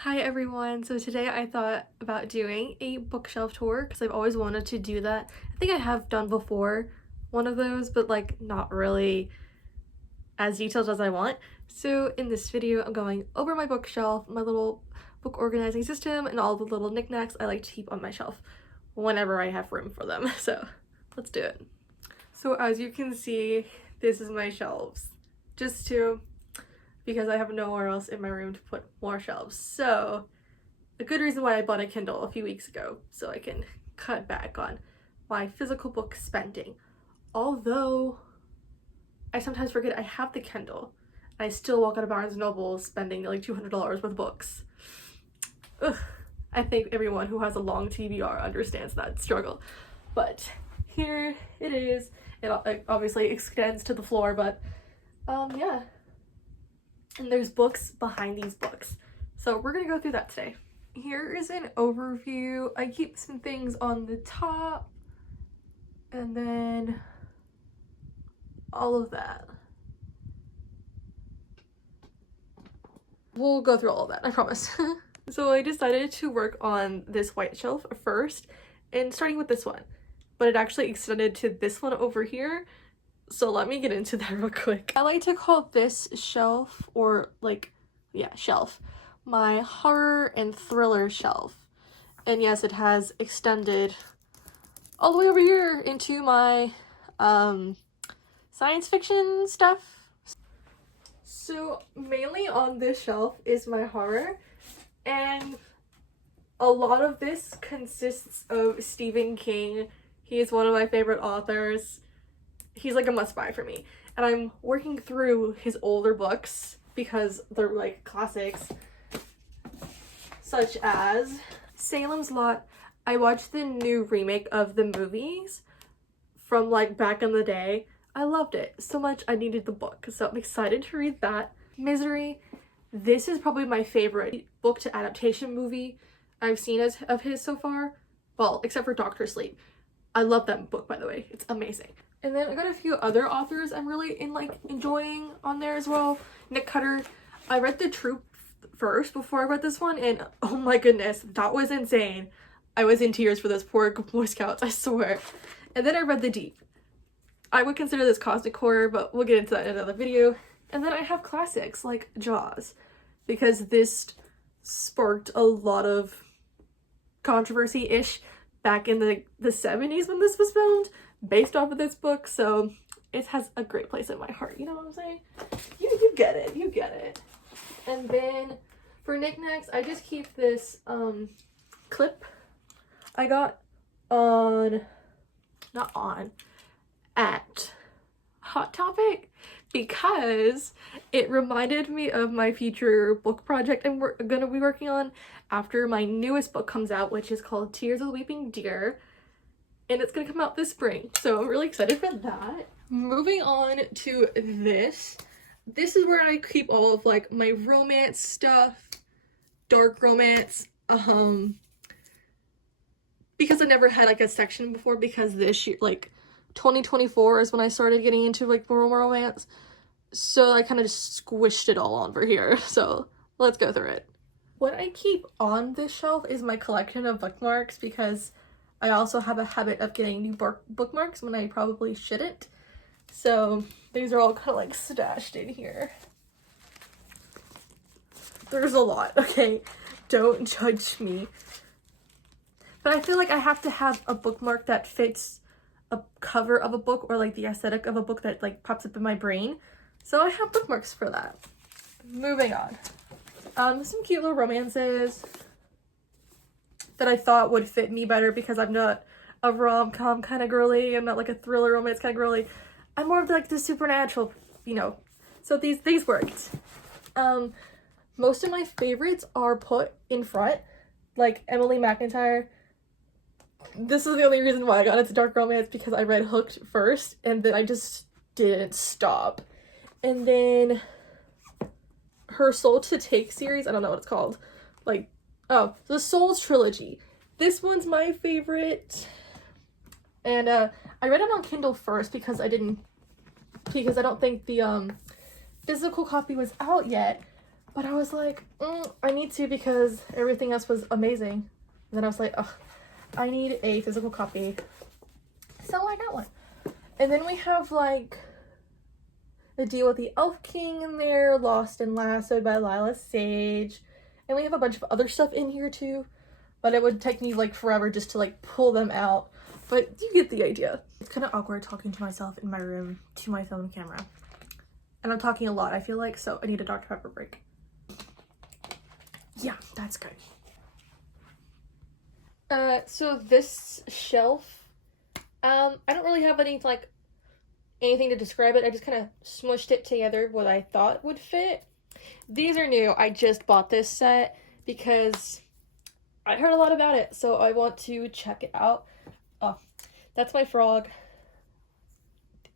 Hi everyone, so today I thought about doing a bookshelf tour because I've always wanted to do that. I think I have done before one of those, but like not really as detailed as I want. So in this video, I'm going over my bookshelf, my little book organizing system, and all the little knickknacks I like to keep on my shelf whenever I have room for them. So let's do it. So as you can see, this is my shelves. Just two, because I have nowhere else in my room to put more shelves. So a good reason why I bought a Kindle a few weeks ago, so I can cut back on my physical book spending. Although I sometimes forget I have the Kindle, and I still walk out of Barnes & Noble spending like $200 worth of books. Ugh. I think everyone who has a long TBR understands that struggle. But here it is. It obviously extends to the floor, but yeah. And there's books behind these books. So we're gonna go through that today. Here is an overview. I keep some things on the top and then all of that. We'll go through all of that, I promise. So I decided to work on this white shelf first, and starting with this one, but it actually extended to this one over here. So let me get into that real quick. I like to call this shelf, or like, yeah, shelf, my horror and thriller shelf. And yes, it has extended all the way over here into my science fiction stuff. So mainly on this shelf is my horror, and a lot of this consists of Stephen King. He is one of my favorite authors. He's like a must-buy for me. And I'm working through his older books because they're like classics, such as Salem's Lot. I watched the new remake of the movies from like back in the day. I loved it so much I needed the book, so I'm excited to read that. Misery. This is probably my favorite book to adaptation movie I've seen of his so far. Well, except for Doctor Sleep. I love that book, by the way. It's amazing. And then I got a few other authors I'm really enjoying on there as well. Nick Cutter. I read The Troop first before I read this one, and oh my goodness, that was insane. I was in tears for those poor Boy Scouts, I swear. And then I read The Deep. I would consider this cosmic horror, but we'll get into that in another video. And then I have classics like Jaws, because this sparked a lot of controversy-ish back in the 70s when this was filmed, based off of this book, so it has a great place in my heart, you know what I'm saying? You get it, you get it. And then for knickknacks, I just keep this clip I got at Hot Topic, because it reminded me of my future book project I'm gonna be working on after my newest book comes out, which is called Tears of the Weeping Deer, and it's gonna come out this spring, so I'm really excited for that. Moving on to this is where I keep all of like my romance stuff, dark romance, because I never had like a section before, because this year, like 2024 is when I started getting into like more romance, so I kind of just squished it all over here. So let's go through it. What I keep on this shelf is my collection of bookmarks, because I also have a habit of getting new bookmarks when I probably shouldn't. So these are all kind of like stashed in here. There's a lot, okay? Don't judge me. But I feel like I have to have a bookmark that fits a cover of a book, or like the aesthetic of a book that like pops up in my brain. So I have bookmarks for that. Moving on. Some cute little romances that I thought would fit me better, because I'm not a rom-com kind of girly. I'm not like a thriller romance kind of girly. I'm more of like the supernatural, you know. So these worked. Most of my favorites are put in front, like Emily McIntyre. This is the only reason why I got into dark romance, because I read Hooked first, and then I just didn't stop. And then her Soul to Take series, I don't know what it's called. Like, oh, the Souls trilogy. This one's my favorite. And I read it on Kindle first because I don't think the physical copy was out yet. But I was like, I need to because everything else was amazing. And then I was like, oh, I need a physical copy. So I got one. And then we have like The Deal with the Elf King in there, Lost and Lassoed by Lila Sage. And we have a bunch of other stuff in here too. But it would take me like forever just to like pull them out. But you get the idea. It's kind of awkward talking to myself in my room to my phone camera. And I'm talking a lot, I feel like, so I need a Dr. Pepper break. Yeah, that's good. So this shelf, I don't really have anything to describe it. I just kind of smushed it together what I thought would fit. These are new. I just bought this set because I heard a lot about it, so I want to check it out. Oh, that's my frog.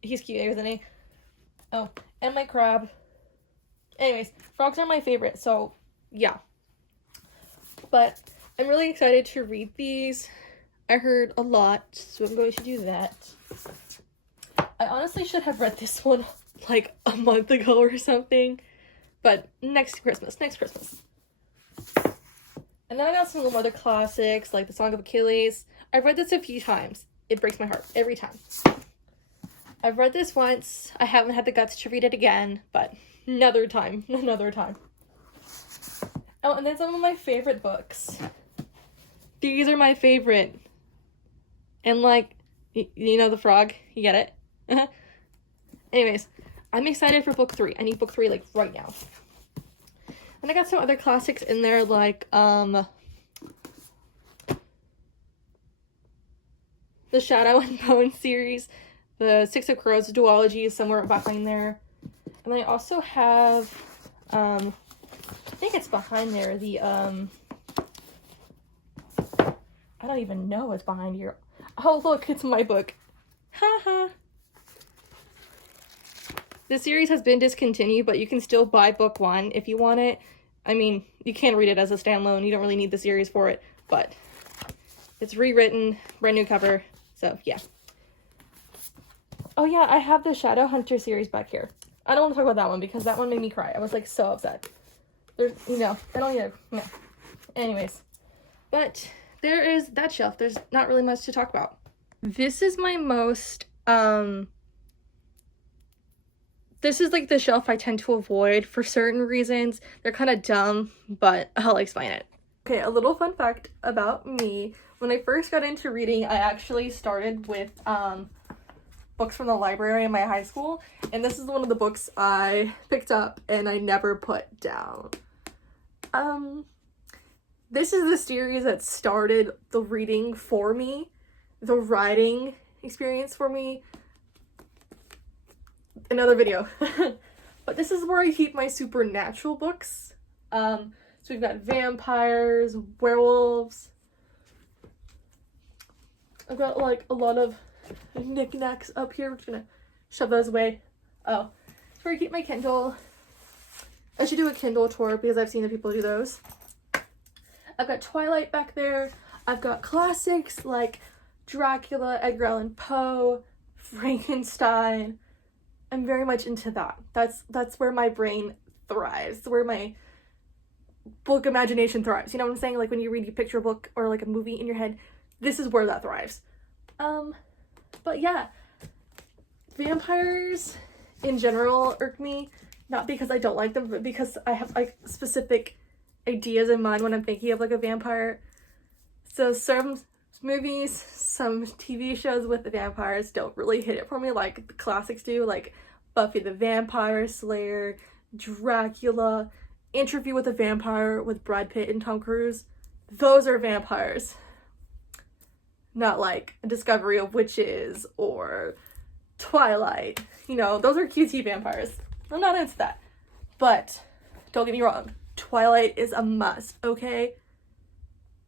He's cute, isn't he? Oh, and my crab. Anyways, frogs are my favorite, so yeah. But I'm really excited to read these. I heard a lot, so I'm going to do that. I honestly should have read this one like a month ago or something. But next Christmas. And then I got some other classics, like The Song of Achilles. I've read this a few times. It breaks my heart every time. I've read this once. I haven't had the guts to read it again, but another time. Oh, and then some of my favorite books. These are my favorite. And like, you know the frog? You get it? Anyways, I'm excited for book 3. I need book 3 like right now. And I got some other classics in there like The Shadow and Bone series, the Six of Crows duology is somewhere behind there. And I also have I think it's behind there, the I don't even know what's behind here. Oh look, it's my book. Haha. The series has been discontinued, but you can still buy book 1 if you want it. I mean, you can read it as a standalone. You don't really need the series for it, but it's rewritten, brand new cover, so yeah. Oh yeah, I have the Shadowhunter series back here. I don't want to talk about that one because that one made me cry. I was like so upset. There's, I don't need no. Anyways, but there is that shelf. There's not really much to talk about. This is my most, this is like the shelf I tend to avoid for certain reasons. They're kind of dumb, but I'll explain it. Okay, a little fun fact about me. When I first got into reading, I actually started with books from the library in my high school. And this is one of the books I picked up and I never put down. This is the series that started the reading for me, the writing experience for me. Another video. But this is where I keep my supernatural books. So we've got vampires, werewolves. I've got like a lot of knickknacks up here. We're just gonna shove those away. Oh, it's where I keep my Kindle. I should do a Kindle tour because I've seen the people do those. I've got Twilight back there. I've got classics like Dracula, Edgar Allan Poe, Frankenstein. I'm very much into that. That's where my brain thrives. Where my book imagination thrives. You know what I'm saying? Like when you read, you picture a book or like a movie in your head. This is where that thrives. But yeah, vampires in general irk me. Not because I don't like them, but because I have like specific ideas in mind when I'm thinking of like a vampire. So some movies, some TV shows with the vampires don't really hit it for me like the classics do, like Buffy the Vampire Slayer, Dracula, Interview with a Vampire with Brad Pitt and Tom Cruise. Those are vampires. Not like a Discovery of Witches or Twilight. You know, those are cutesy vampires. I'm not into that. But don't get me wrong, Twilight is a must, okay?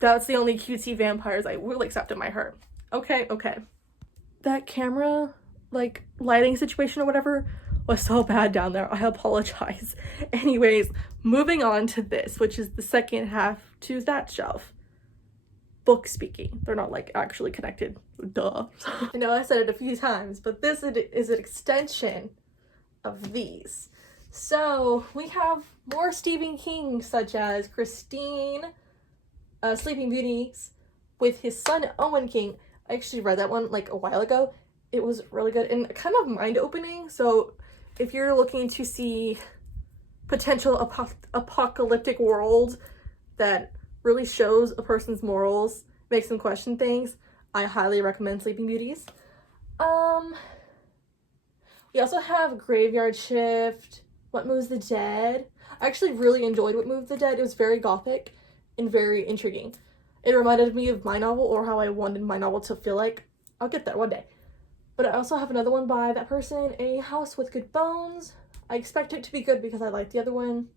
That's the only cutesy vampires I will accept in my heart. Okay. That camera, like, lighting situation or whatever was so bad down there. I apologize. Anyways, moving on to this, which is the second half to that shelf. Book speaking. They're not, like, actually connected. Duh. I know I said it a few times, but this is an extension of these. So we have more Stephen King, such as Christine, Sleeping Beauties, with his son Owen King. I actually read that one like a while ago. It was really good and kind of mind-opening. So if you're looking to see potential apocalyptic world that really shows a person's morals, makes them question things, I highly recommend Sleeping Beauties. We also have Graveyard Shift, What Moves the Dead. I actually really enjoyed What Moves the Dead. It was very gothic and very intriguing. It reminded me of my novel, or how I wanted my novel to feel like. I'll get there one day. But I also have another one by that person, A House with Good Bones. I expect it to be good because I like the other one.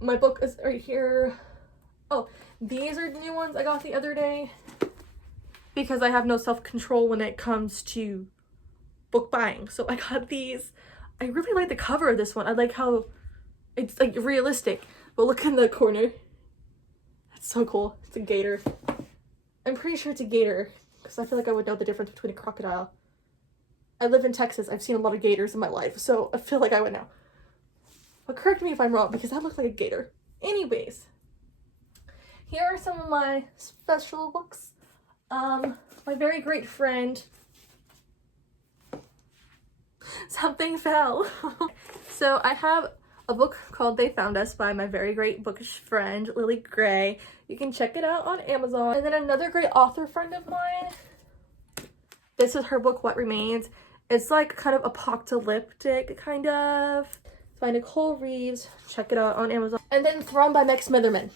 My book is right here. Oh, these are the new ones I got the other day because I have no self-control when it comes to book buying. So I got these. I really like the cover of this one. I like how it's like realistic. But look in the corner. It's so cool. It's a gator. I'm pretty sure it's a gator because I feel like I would know the difference between a crocodile. I live in Texas. I've seen a lot of gators in my life, so I feel like I would know. But correct me if I'm wrong because that looks like a gator. Anyways, here are some of my special books. My very great friend. Something fell. So I have a book called They Found Us by my very great bookish friend, Lily Gray. You can check it out on Amazon. And then another great author friend of mine. This is her book, What Remains. It's like kind of apocalyptic, kind of. It's by Nicole Reeves. Check it out on Amazon. And then Thrawn by Meg Smitherman.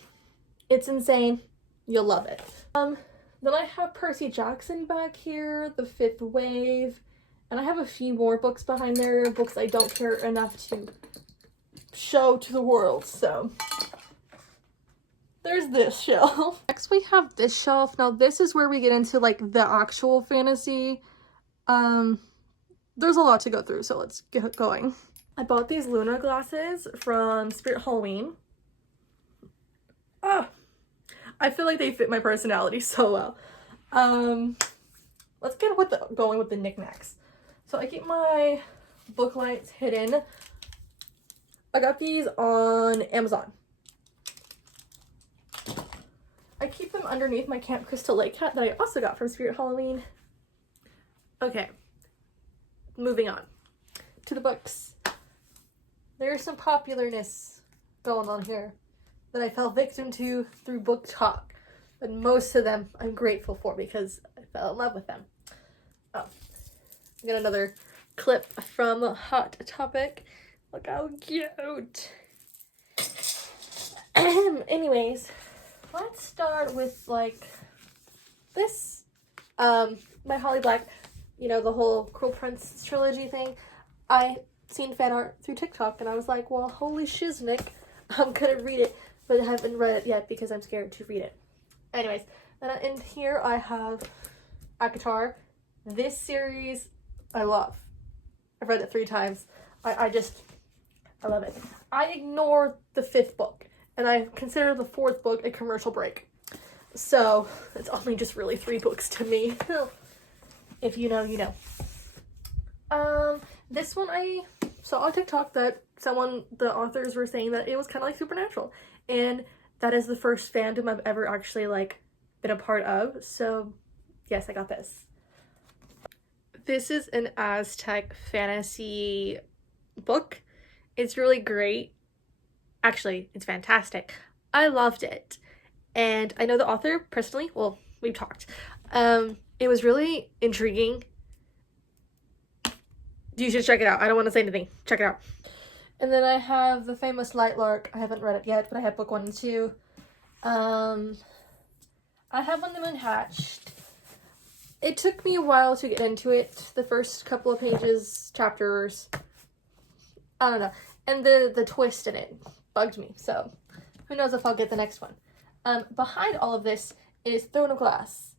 It's insane. You'll love it. Then I have Percy Jackson back here, The Fifth Wave. And I have a few more books behind there, books I don't care enough to show to the world, so there's this shelf. Next we have this shelf. Now this is where we get into like the actual fantasy. There's a lot to go through, so let's get going. I bought these Luna glasses from Spirit Halloween. I feel like they fit my personality so well. Let's get going with the knickknacks. So I keep my book lights hidden. I got these on Amazon. I keep them underneath my Camp Crystal Lake hat that I also got from Spirit Halloween. Okay, moving on to the books. There's some popularness going on here that I fell victim to through book talk, but most of them I'm grateful for because I fell in love with them. Oh. I got another clip from Hot Topic. Look how cute. Anyways, let's start with like this. My Holly Black, you know, the whole Cruel Prince trilogy thing. I seen fan art through TikTok and I was like, well, holy shiznick, I'm gonna read it, but I haven't read it yet because I'm scared to read it. Anyways, then in here I have ACOTAR. This series I love. I've read it 3 times. I love it. I ignore the 5th book, and I consider the 4th book a commercial break. So, it's only just really 3 books to me. If you know, you know. This one I saw on TikTok that the authors were saying that it was kind of like Supernatural. And that is the first fandom I've ever actually, like, been a part of. So, yes, I got this. This is an Aztec fantasy book. It's really great. Actually, it's fantastic. I loved it. And I know the author personally. Well, we've talked. It was really intriguing. You should check it out. I don't want to say anything. Check it out. And then I have The Famous Lightlark. I haven't read it yet, but I have book 1 and 2. I have When the Moon Hatched. It took me a while to get into it. The first couple of pages, chapters, I don't know. And the twist in it bugged me, so who knows if I'll get the next one. Behind all of this is Throne of Glass.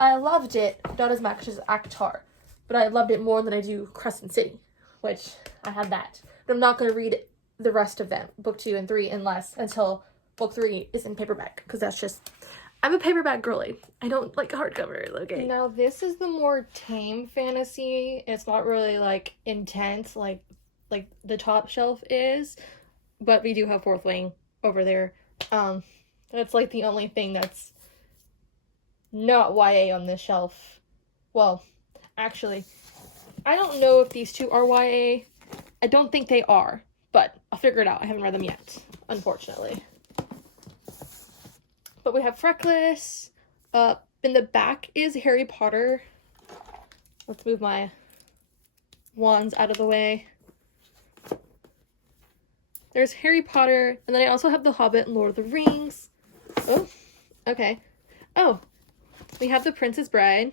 I loved it, not as much as ACOTAR, but I loved it more than I do Crescent City, which I had that. But I'm not going to read the rest of them, book 2 and 3, until book 3 is in paperback, because that's just... I'm a paperback girly. I don't like hardcover, okay? Now, this is the more tame fantasy. It's not really, like, intense like like the top shelf is, but we do have Fourth Wing over there. That's like the only thing that's not YA on this shelf. Well, actually, I don't know if these two are YA. I don't think they are, but I'll figure it out. I haven't read them yet, unfortunately. But we have Freckless. In the back is Harry Potter. Let's move my wands out of the way. There's Harry Potter, and then I also have The Hobbit and Lord of the Rings. Oh, okay. Oh, we have The Princess Bride.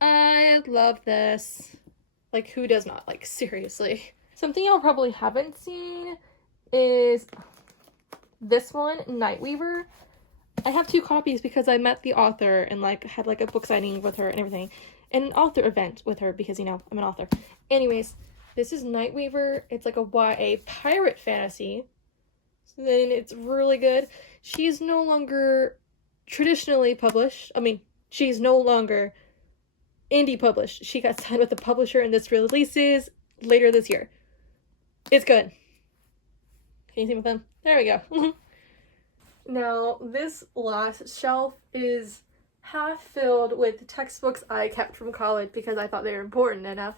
I love this. Like, who does not? Like, seriously. Something y'all probably haven't seen is this one, Nightweaver. I have 2 copies because I met the author and, like, had, like, a book signing with her and everything. And an author event with her because, you know, I'm an author. Anyways, this is Nightweaver. It's like a YA pirate fantasy. So then it's really good. She's no longer traditionally published. I mean, she's no longer indie published. She got signed with the publisher and this releases later this year. It's good. Can you see with them? There we go. Now, this last shelf is half filled with textbooks I kept from college because I thought they were important enough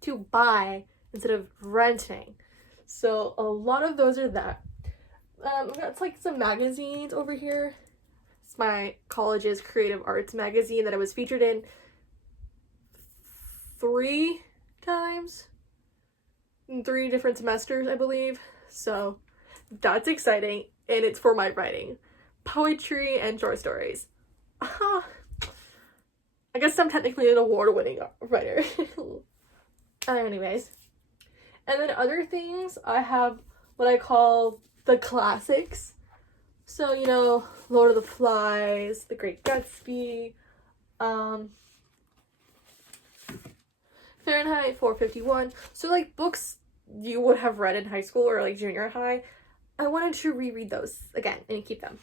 to buy instead of renting. So a lot of those are that. That's like some magazines over here. It's my college's creative arts magazine that I was featured in 3 times in 3 different semesters, I believe. So that's exciting, and it's for my writing. Poetry and short stories. I guess I'm technically an award-winning writer. Anyways. And then other things, I have what I call the classics. So, you know, Lord of the Flies, The Great Gatsby, Fahrenheit 451. So, like, books you would have read in high school or, like, junior high. I wanted to reread those again and keep them.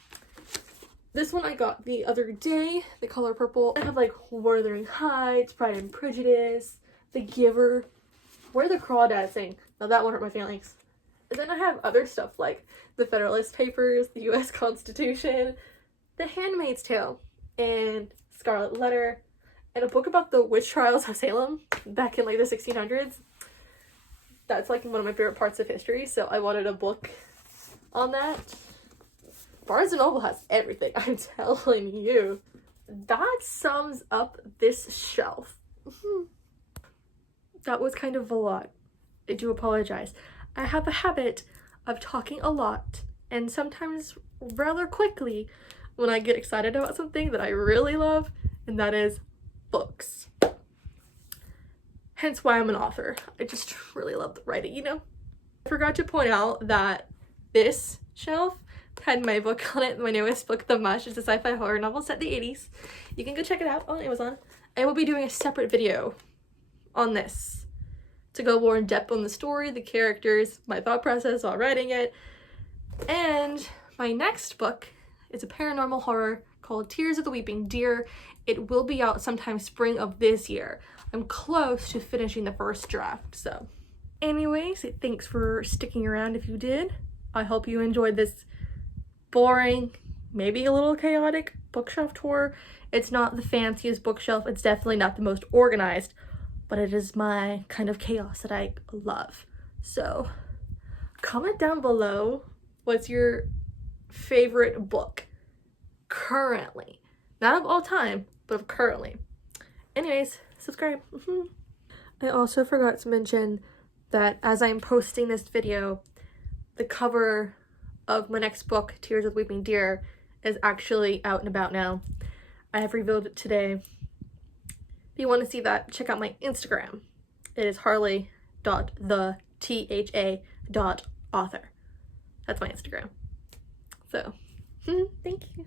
This one I got the other day, The Color Purple. I have, like, Wuthering Heights, Pride and Prejudice, The Giver, Where the Crawdads. Now that one hurt my feelings. And then I have other stuff like The Federalist Papers, the U.S. Constitution, The Handmaid's Tale, and Scarlet Letter, and a book about the witch trials of Salem back in, like, the 1600s. That's, like, one of my favorite parts of history, so I wanted a book on that. Barnes & Noble has everything, I'm telling you. That sums up this shelf. That was kind of a lot. I do apologize. I have a habit of talking a lot and sometimes rather quickly when I get excited about something that I really love, and that is books. Hence why I'm an author. I just really love writing, you know? I forgot to point out that this shelf had my book on it, my newest book, The Mush. It's a sci-fi horror novel set in the 80s. You can go check it out on Amazon. I will be doing a separate video on this to go more in depth on the story, the characters, my thought process while writing it. And my next book is a paranormal horror called Tears of the Weeping Deer. It will be out sometime spring of this year. I'm close to finishing the first draft, so. Anyways, thanks for sticking around if you did. I hope you enjoyed this boring, maybe a little chaotic bookshelf tour. It's not the fanciest bookshelf. It's definitely not the most organized, but it is my kind of chaos that I love. So comment down below what's your favorite book currently. Not of all time, but of currently. Anyways, subscribe. I also forgot to mention that as I'm posting this video, the cover of my next book, Tears of the Weeping Deer, is actually out and about now. I have revealed it today. If you want to see that, check out my Instagram. It is harley.the.author. That's my Instagram. So, thank you.